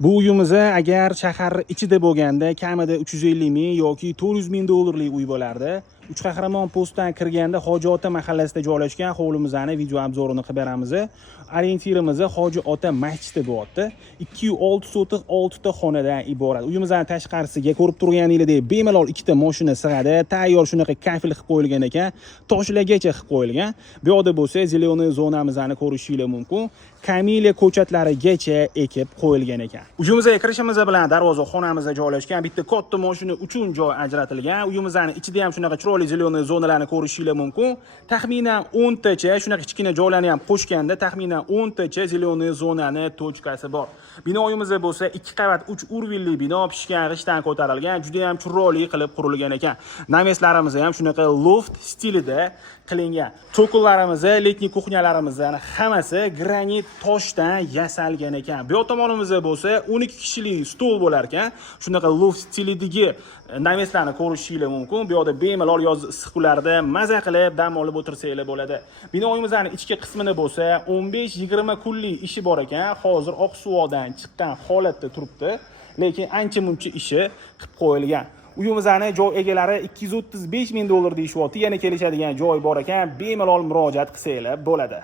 Bu uyimiz agar shahar ichida bo'lganda kamida 350 ming yoki 400 ming dollarlik uy bo'lardi. Uch Qahramon postdan kirganda Hoji Ota mahallasida joylashgan hovlimizni video obzorini qilib beramiz. Orientirimiz Hoji Ota masjidi bo'lyapti. 206 sotiq 6 ta xonadan iborat. Uyimizning tashqarisiga ko'rib turganingizdek bemalol ikkita mashina sig'adi. Tayyor shunaqa kafil qilib qo'yilgan ekan. Toshlargacha qilib qo'yilgan. Bu yoqda bo'lsa zelenoy zonamizni ko'rishingiz mumkin. Kamila ko'chatlarigacha ekib qo'yilgan ekan. Uyimizga kirishimiz bilan darvoza xonamizda joylashgan bitta katta mashina uchun joy ajratilgan. Uyimizning ichida ham shunaqa chiroyli zelenoy zonalarni ko'rishingiz mumkin. Taxminan 10 tacha shunaqa kichkina joylarni ham qo'shganda taxminan 10 tacha zelenoy zonani tochkasi bor. Binoyimizda bo'lsa 2 qavat 3 urvilli bino pishgan g'ishtdan ko'tarilgan, juda ham chiroyli qilib qurilgan ekan. Nameslarimiz ham shunaqa loft stilida qilingan. Cho'qillarimiz, letniy kuxnyalarimizni hammasi granit toshdan yasalgan ekan. Bu tomonimizda bo'lsa 12 kishilik stol bo'lar ekan. Shunaqa loft stilidagi nameslarni ko'rishingiz mumkin. Bu yerda bemalol yoz issiq kunlarda maza qilib dam olib o'tirsanglar bo'ladi. Binoyimizning ichki qismini bo'lsa 15-20 kunlik ishi bor ekan. Hozir Oqsuvodan chiqqan holatda turibdi, lekin ancha-muncha ishi qilib qo'yilgan. Uyimizning joy egalari 235 ming dollar deyishyapti. Yana kelishadigan joy bor ekan, bemalol murojaat qilsanglar bo'ladi.